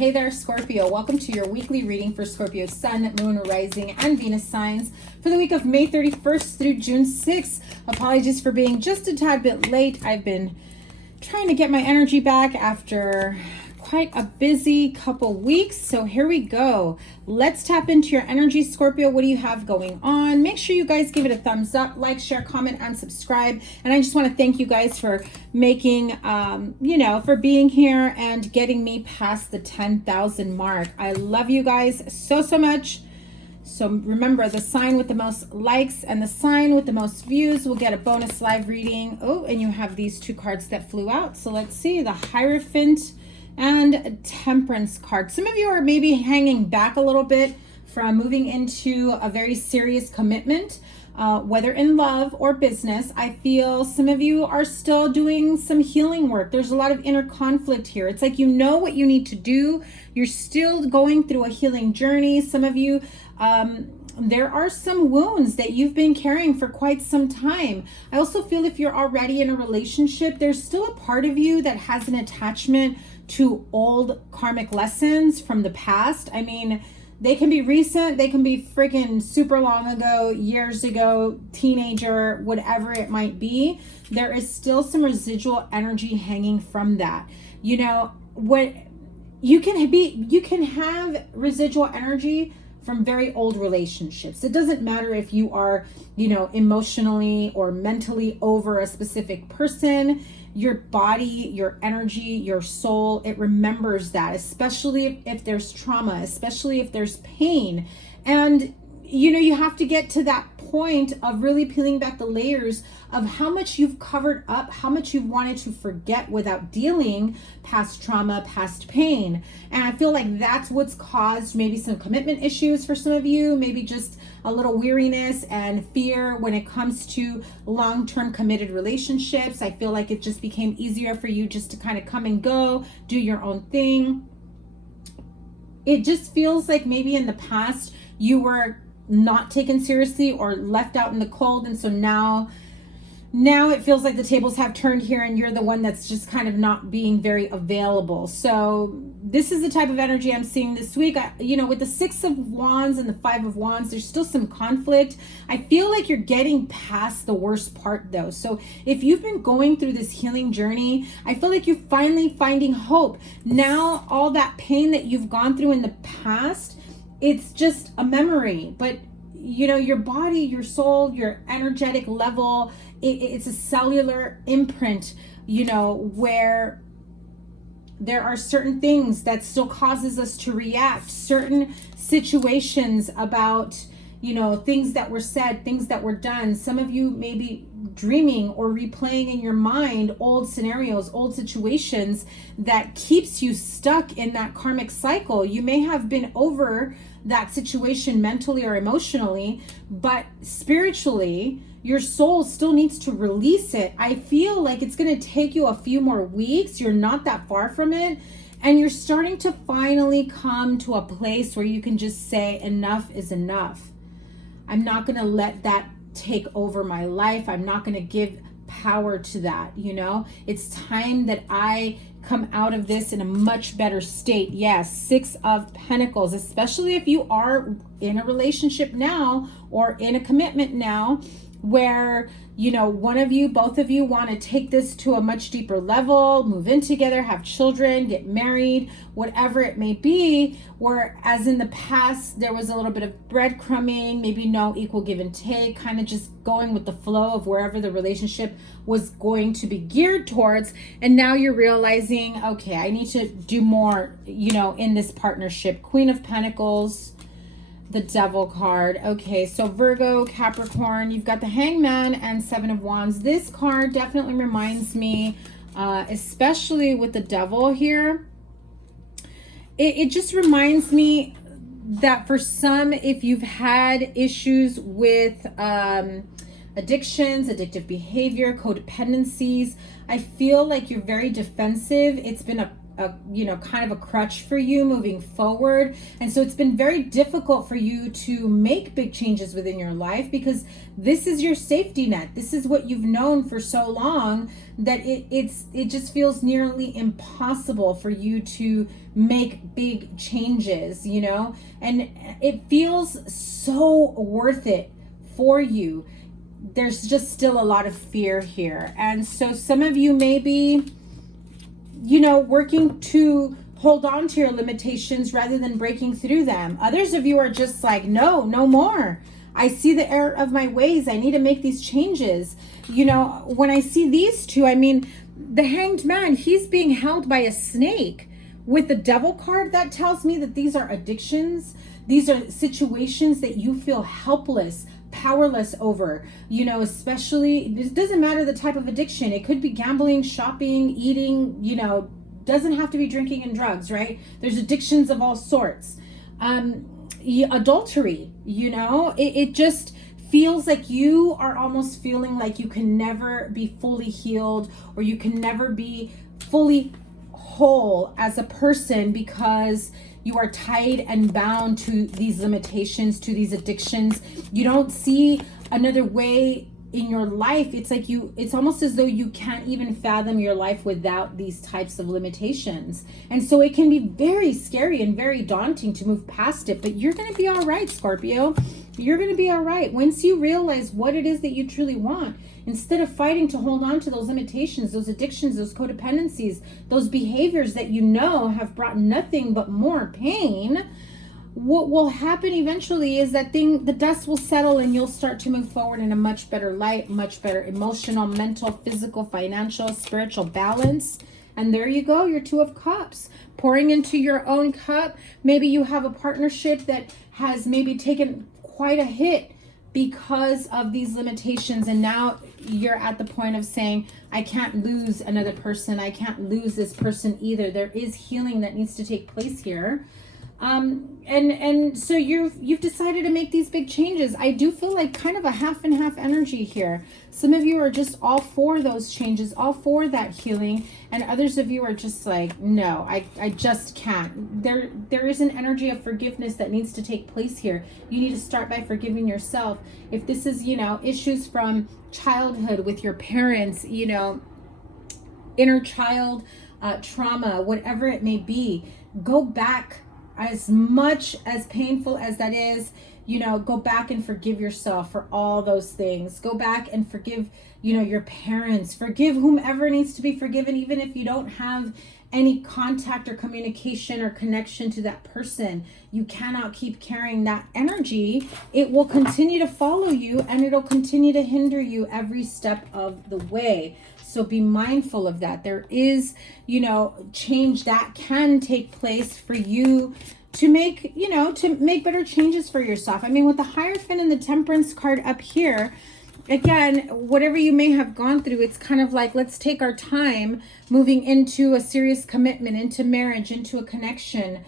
Hey there, Scorpio. Welcome to your weekly reading for Scorpio Sun, Moon, Rising, and Venus signs for the week of May 31st through June 6th. Apologies for being just a tad bit late. I've been trying to get my energy back after quite a busy couple weeks. So here we go. Let's tap into your energy, Scorpio. What do you have going on? Make sure you guys give it a thumbs up, like, share, comment, and subscribe. And I just want to thank you guys for making, for being here and getting me past the 10,000 mark. I love you guys so much. So remember, the sign with the most likes and the sign with the most views will get a bonus live reading. Oh, and you have these two cards that flew out. So let's see, the Hierophant and Temperance card. Some of you are maybe hanging back a little bit from moving into a very serious commitment, whether in love or business. I feel some of you are still doing some healing work. There's a lot of inner conflict here. It's like you know what you need to do. You're still going through a healing journey. Some of you, there are some wounds that you've been carrying for quite some time. I also feel if you're already in a relationship, there's still a part of you that has an attachment to old karmic lessons from the past. I mean, they can be recent, they can be freaking super long ago, years ago, teenager, whatever it might be. There is still some residual energy hanging from that. You know, what you can have residual energy from very old relationships. It doesn't matter if you are, emotionally or mentally over a specific person. Your body, your energy, your soul, it remembers that, especially if there's trauma, especially if there's pain. And, you have to get to that point of really peeling back the layers of how much you've covered up, how much you've wanted to forget without dealing past trauma, past pain. And I feel like that's what's caused maybe some commitment issues for some of you, maybe just a little weariness and fear when it comes to long-term committed relationships. I feel like it just became easier for you just to kind of come and go, do your own thing. It just feels like maybe in the past you were not taken seriously or left out in the cold, and so now it feels like the tables have turned here and you're the one that's just kind of not being very available. So this is the type of energy I'm seeing this week. With the Six of Wands and the Five of Wands, there's still some conflict. I feel like you're getting past the worst part though. So if you've been going through this healing journey, I feel like you're finally finding hope. Now all that pain that you've gone through in the past, it's just a memory. But your body, your soul, your energetic level, it's a cellular imprint, where there are certain things that still causes us to react, certain situations about, things that were said, things that were done. Some of you may be dreaming or replaying in your mind old scenarios, old situations that keeps you stuck in that karmic cycle. You may have been over that situation mentally or emotionally, but spiritually, your soul still needs to release it. I feel like it's going to take you a few more weeks. You're not that far from it. And you're starting to finally come to a place where you can just say enough is enough. I'm not going to let that take over my life. I'm not going to give power to that. It's time that I come out of this in a much better state. Yes, Six of Pentacles, especially if you are in a relationship now or in a commitment now where, one of you, both of you want to take this to a much deeper level, move in together, have children, get married, whatever it may be, whereas in the past, there was a little bit of breadcrumbing, maybe no equal give and take, kind of just going with the flow of wherever the relationship was going to be geared towards. And now you're realizing, okay, I need to do more, in this partnership. Queen of Pentacles, the Devil card. Okay, so Virgo, Capricorn, you've got the Hangman and Seven of Wands. This card definitely reminds me, especially with the Devil here, it just reminds me that for some, if you've had issues with addictions, addictive behavior, codependencies, I feel like you're very defensive. It's been a you know, kind of a crutch for you moving forward. And so it's been very difficult for you to make big changes within your life, because this is your safety net. This is what you've known for so long that it just feels nearly impossible for you to make big changes, you know, and it feels so worth it for you. There's just still a lot of fear here. And so some of you may be, you know, working to hold on to your limitations rather than breaking through them. Others of you are just like, no more. I see the error of my ways. I need to make these changes. You know, when I see these two, I mean, the Hanged Man, he's being held by a snake. With the Devil card, that tells me that these are addictions. These are situations that you feel helpless, powerless over, you know, especially, it doesn't matter the type of addiction. It could be gambling, shopping, eating, you know, doesn't have to be drinking and drugs, right? There's addictions of all sorts. Adultery, you know, it just feels like you are almost feeling like you can never be fully healed, or you can never be fully whole as a person, because you are tied and bound to these limitations, to these addictions. You don't see another way in your life. It's like it's almost as though you can't even fathom your life without these types of limitations. And so it can be very scary and very daunting to move past it, but you're going to be all right, Scorpio. You're going to be all right. Once you realize what it is that you truly want, instead of fighting to hold on to those limitations, those addictions, those codependencies, those behaviors that you know have brought nothing but more pain, what will happen eventually is that the dust will settle and you'll start to move forward in a much better light, much better emotional, mental, physical, financial, spiritual balance. And there you go, your Two of Cups, pouring into your own cup. Maybe you have a partnership that has maybe taken quite a hit because of these limitations, and now you're at the point of saying, I can't lose another person. I can't lose this person either. There is healing that needs to take place here. And so you've decided to make these big changes. I do feel like kind of a half and half energy here. Some of you are just all for those changes, all for that healing, and others of you are just like, no, I just can't. There is an energy of forgiveness that needs to take place here. You need to start by forgiving yourself. If this is, you know, issues from childhood with your parents, you know, inner child trauma, whatever it may be, go back. As much as painful as that is, you know, go back and forgive yourself for all those things. Go back and forgive, you know, your parents. Forgive whomever needs to be forgiven, even if you don't have any contact or communication or connection to that person. You cannot keep carrying that energy. It will continue to follow you, and it'll continue to hinder you every step of the way. So be mindful of that. There is, you know, change that can take place for you to make, you know, to make better changes for yourself. I mean, with the Hierophant and the Temperance card up here, again, whatever you may have gone through, it's kind of like, let's take our time moving into a serious commitment, into marriage, into a connection,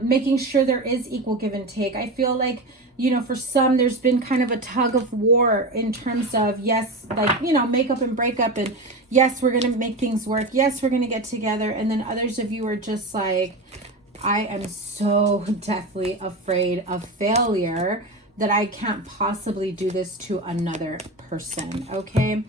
making sure there is equal give and take. I feel like, you know, for some, there's been kind of a tug of war in terms of, yes, like, you know, make up and break up, and yes, we're going to make things work. Yes, we're going to get together. And then others of you are just like, I am so deathly afraid of failure that I can't possibly do this to another person. Okay.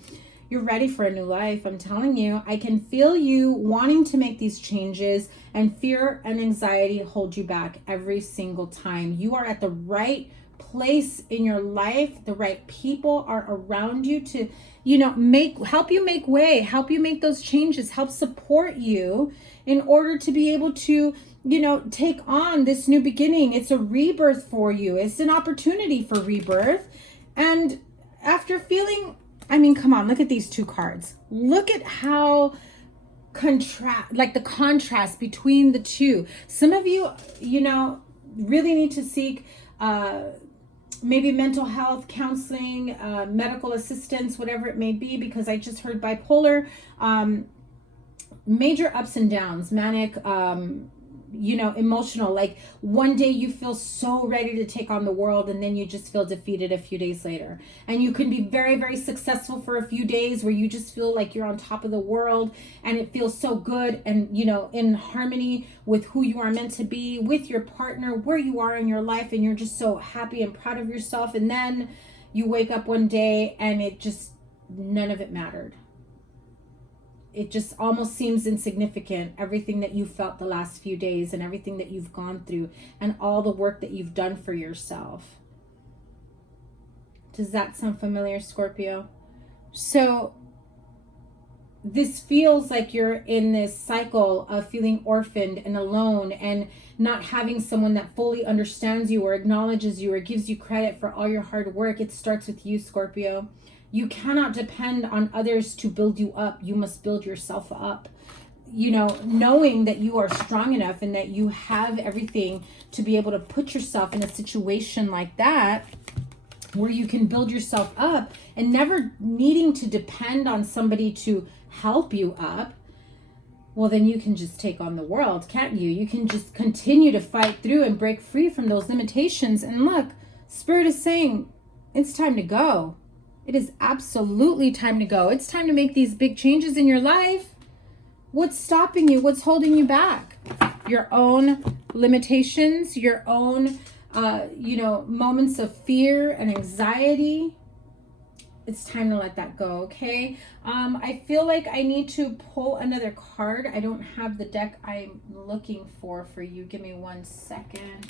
You're ready for a new life. I'm telling you, I can feel you wanting to make these changes, and fear and anxiety hold you back every single time. You are at the right place in your life. The right people are around you to, you know, help you make way, help you make those changes, help support you in order to be able to, you know, take on this new beginning. It's a rebirth for you. It's an opportunity for rebirth. And after feeling, I mean, come on, look at these two cards. Look at how the contrast between the two. Some of you, you know, really need to seek maybe mental health counseling, medical assistance, whatever it may be, because I just heard bipolar, major ups and downs, manic, you know, emotional. Like one day you feel so ready to take on the world, and then you just feel defeated a few days later. And you can be very, very successful for a few days where you just feel like you're on top of the world, and it feels so good and, you know, in harmony with who you are meant to be, with your partner, where you are in your life, and you're just so happy and proud of yourself. And then you wake up one day and it just, none of it mattered. It just almost seems insignificant, everything that you felt the last few days and everything that you've gone through and all the work that you've done for yourself. Does that sound familiar, Scorpio? So this feels like you're in this cycle of feeling orphaned and alone and not having someone that fully understands you or acknowledges you or gives you credit for all your hard work. It starts with you, Scorpio. You cannot depend on others to build you up. You must build yourself up. You know, knowing that you are strong enough and that you have everything to be able to put yourself in a situation like that where you can build yourself up and never needing to depend on somebody to help you up. Well, then you can just take on the world, can't you? You can just continue to fight through and break free from those limitations. And look, Spirit is saying it's time to go. It is absolutely time to go. It's time to make these big changes in your life. What's stopping you? What's holding you back? Your own limitations, your own, you know, moments of fear and anxiety. It's time to let that go, okay? I feel like I need to pull another card. I don't have the deck I'm looking for you. Give me 1 second.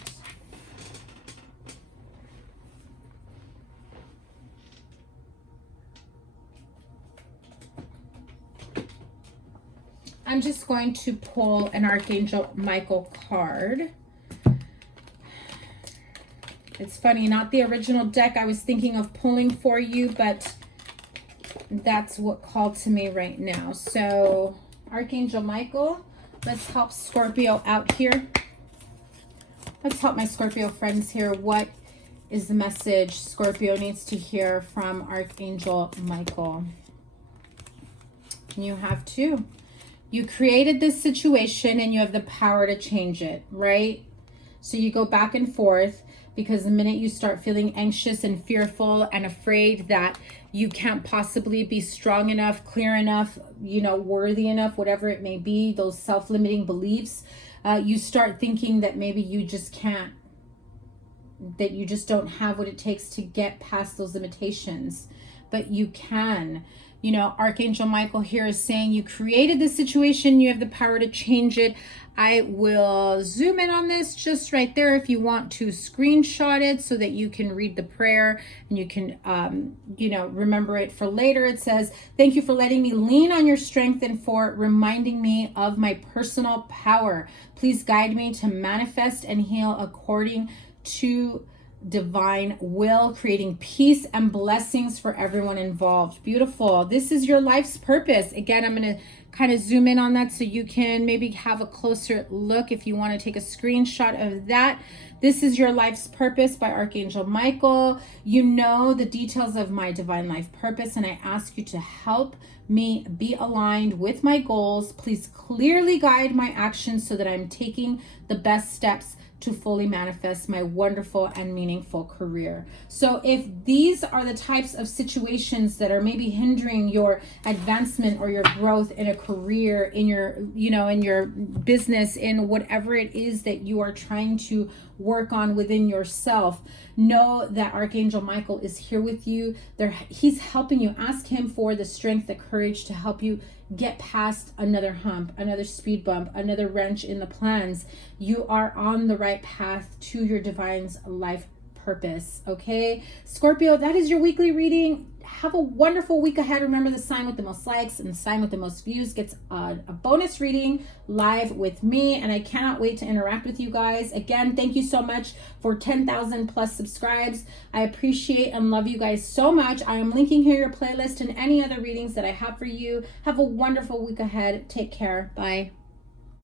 I'm just going to pull an Archangel Michael card. It's funny, not the original deck I was thinking of pulling for you, but that's what called to me right now. So, Archangel Michael, let's help Scorpio out here. Let's help my Scorpio friends here. What is the message Scorpio needs to hear from Archangel Michael? You have two. You created this situation and you have the power to change it, right? So you go back and forth because the minute you start feeling anxious and fearful and afraid that you can't possibly be strong enough, clear enough, you know, worthy enough, whatever it may be, those self-limiting beliefs, you start thinking that maybe you just can't, that you just don't have what it takes to get past those limitations. But you can. You know, Archangel Michael here is saying you created this situation, you have the power to change it. I will zoom in on this just right there if you want to screenshot it so that you can read the prayer and you can, you know, remember it for later. It says, thank you for letting me lean on your strength and for reminding me of my personal power. Please guide me to manifest and heal according to divine will, creating peace and blessings for everyone involved. Beautiful. This is your life's purpose. Again, I'm going to kind of zoom in on that so you can maybe have a closer look if you want to take a screenshot of that. This is your life's purpose by Archangel Michael. You know the details of my divine life purpose, and I ask you to help me be aligned with my goals. Please clearly guide my actions so that I'm taking the best steps to fully manifest my wonderful and meaningful career. So if these are the types of situations that are maybe hindering your advancement or your growth in a career, in your, you know, in your business, in whatever it is that you are trying to work on within yourself, know that Archangel Michael is here with you. He's helping you. Ask him for the strength, the courage to help you get past another hump, another speed bump, another wrench in the plans. You are on the right path to your divine's life purpose. Okay, Scorpio, that is your weekly reading. Have a wonderful week ahead. Remember, the sign with the most likes and the sign with the most views gets a bonus reading live with me, and I cannot wait to interact with you guys. Again, thank you so much for 10,000 plus subscribes. I appreciate and love you guys so much. I am linking here your playlist and any other readings that I have for you. Have a wonderful week ahead. Take care. Bye.